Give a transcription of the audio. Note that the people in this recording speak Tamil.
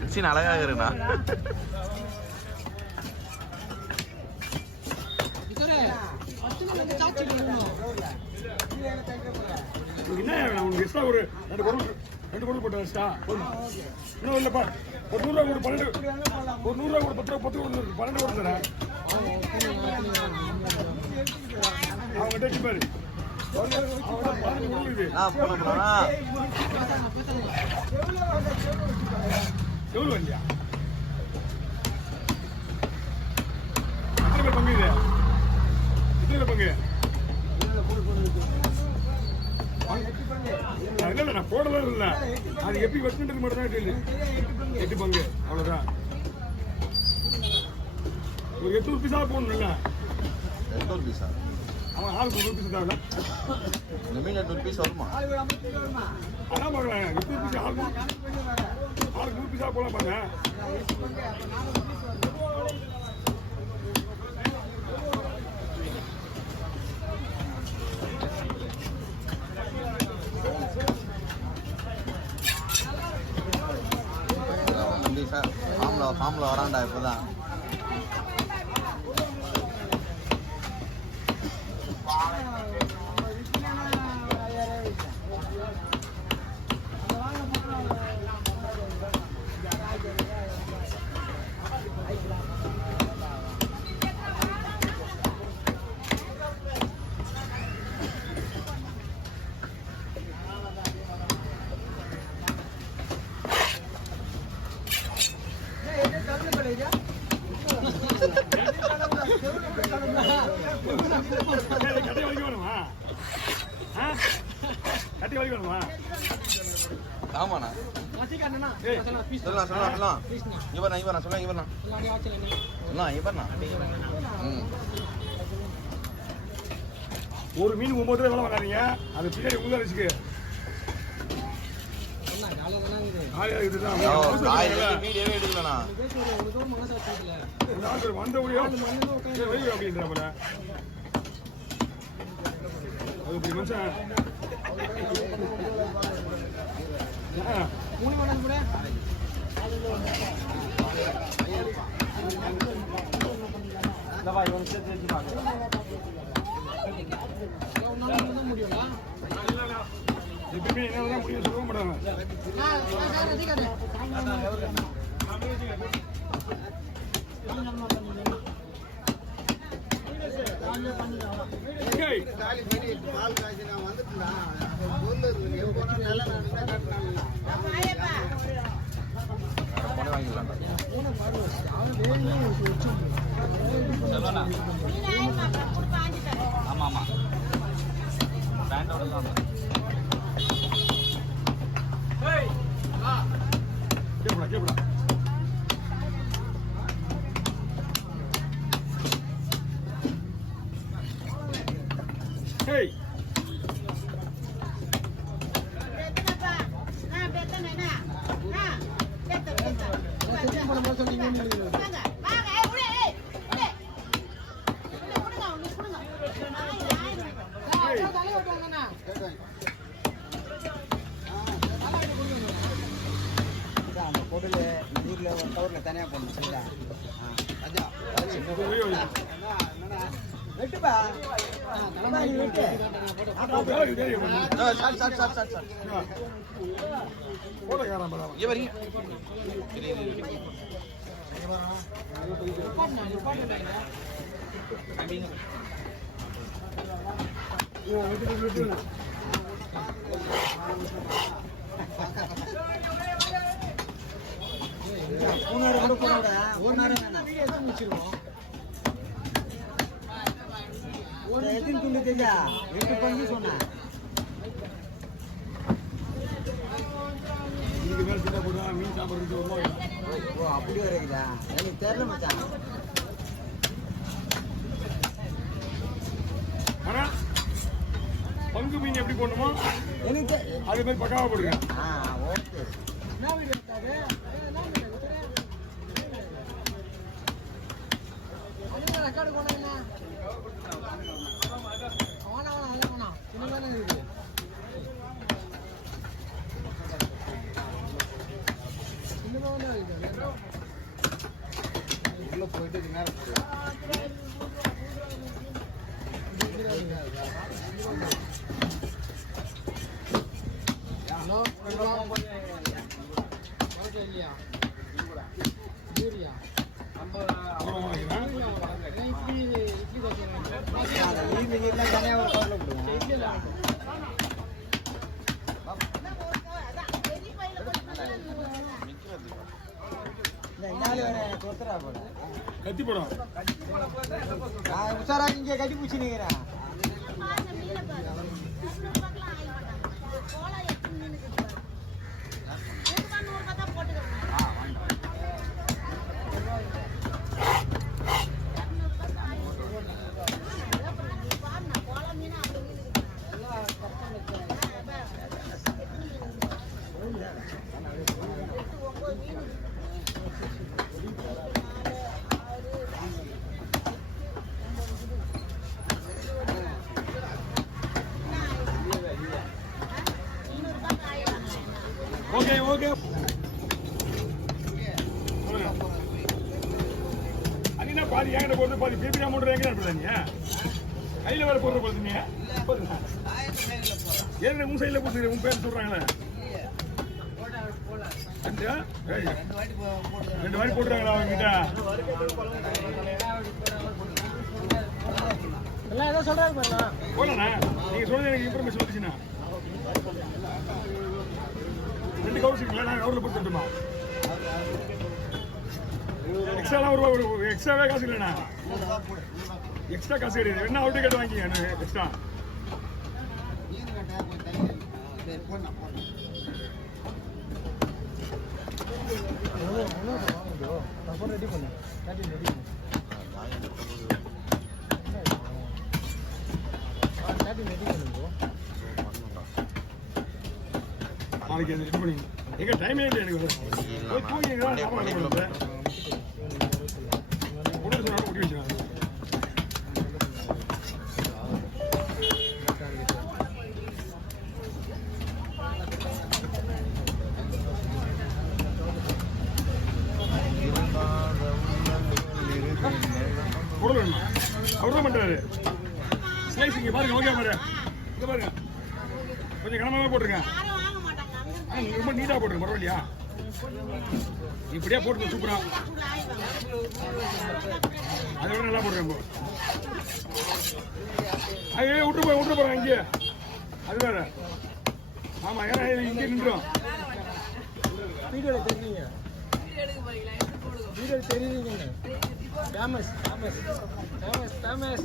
சிக்ஸ்டீன் அழகாக இருக்குண்ணா. என்ன உனக்கு எக்ஸ்ட்ரா ஒரு 2 கோடி போட்டு வச்சா இன்னும் இல்லைப்பா. ஒரு 100 ரூபா கூட 12 ஒரு 100 ரூபா கூட 10 கோடி 12 கோடி தரேன். அவங்க டேக்கி பாரு எவ்வளோ இல்லையா? எத்தனை பேர் பங்கு? எத்தனை பேர் பங்கு? இல்லை நான் போடலாம் இல்லை. அது எப்படி வச்சுட்டு மட்டும் தான் கேள்வி. 8 பங்கு அவ்வளோதான். ஒரு 800 பீஸா போடணும் இல்லை? 800 பீஸா? அவன் ஆளுக்கு 100 பீஸ் தான். இந்த மீன் 800 பீஸ் வருமா? அதான் பார்க்கலாம். 800 பீஸ் ஆளுக்கு 100 பீஸா போடலாம் பாருங்க. ஃபார்ம்ல வரான்டா இப்போதான். கட்டி வலிக்கணுமா? ஆமாண்ணா. சொல்லலாம் சொல்லலாம் சொல்லலாம். இவர்ண்ணா சொல்லுங்க. இவர்ண்ணா ஒரு மீன் 9 ரூபாய் வேலை வாங்காதீங்க. அது பின்னாடி உள்ள வச்சுக்கு அப்படின்ற அது மனுஷன் எப்பவுமே என்னதான் முடியும் சொல்ல மாட்டாங்க. ஆமா ஆமா கேப்படா hey தனியா போடணும். அப்படி வருகிறா எனக்கு தெரியல மச்சான். பங்கு மீன் எப்படி போடணுமோ எனக்கு அதே மாதிரி பக்காவா போடுங்க. ஓகே ரெக்கார்டு போனா உள்ள போயிட்டு இது மேல போடு. தனியா ஒரு கவர்ல போடுவோம். கத்தி போடும். உஷாரா இங்க கட்டி பூச்சி நிக்கிறேன். Okay okay. அண்ணா பாதி என்கிட்ட போட்டு பாதி பேப்பி அமௌண்ட் எங்க அனுப்புறீங்க? கையில வேற போடுற போடுறீங்க. ஏன் உன் சைடுல போட்டு உன் பேர் சொல்றாங்களே? ரெண்டு வாட்டி போட்டுறாங்களா அவங்க கிட்ட? எல்லாம் ஏதோ சொல்றாரு பாருங்க. போலண்ணா நீங்க சொல்றது எனக்கு இன்ஃபர்மேஷன் வந்துச்சுண்ணா. 2 கவர் இருக்குல்ல, நான் கவரில் போட்டு தட்டுமா? எக்ஸ்ட்ராலாம் ஒரு எக்ஸ்ட்ராவே காசு இல்லைண்ணா. எக்ஸ்ட்ரா காசு கிடையாது. வேணா அவுட்டு கேட்டு வாங்கிங்க எக்ஸ்ட்ரா. ரெடி பண்ணு. நாளைக்கு ரெடி பண்ணி எங்க டைமே இல்லை எனக்கு. போய் தூங்கிங்களா? சாப்பாடு பண்ணுறேன். உடனே சொன்னாலும் முடி வச்சுருக்காங்க. பொருள் வேணுமா? அவர் தான் பண்ணுறாரு. ஸ்லைஸ் இங்கே பாருங்க. ஓகே பாரு. இங்கே பாருங்க. கொஞ்சம் கனமாகவே போட்டுருங்க. ரொம்ப நீட்டாக போட்டுருங்க. பரவாயில்லையா? இப்படியே போட்டுருங்க. சூப்பரா. அதை விட நல்லா போட்டுருங்க. அது விட்டு போகிறேன் இங்கே. அது வேற. ஆமாம், ஏன்னா இங்கே நின்றோம். வீடியோவில் தெரியுங்க. வீடியோவில் தெரியுங்க. Famous famous famous famous.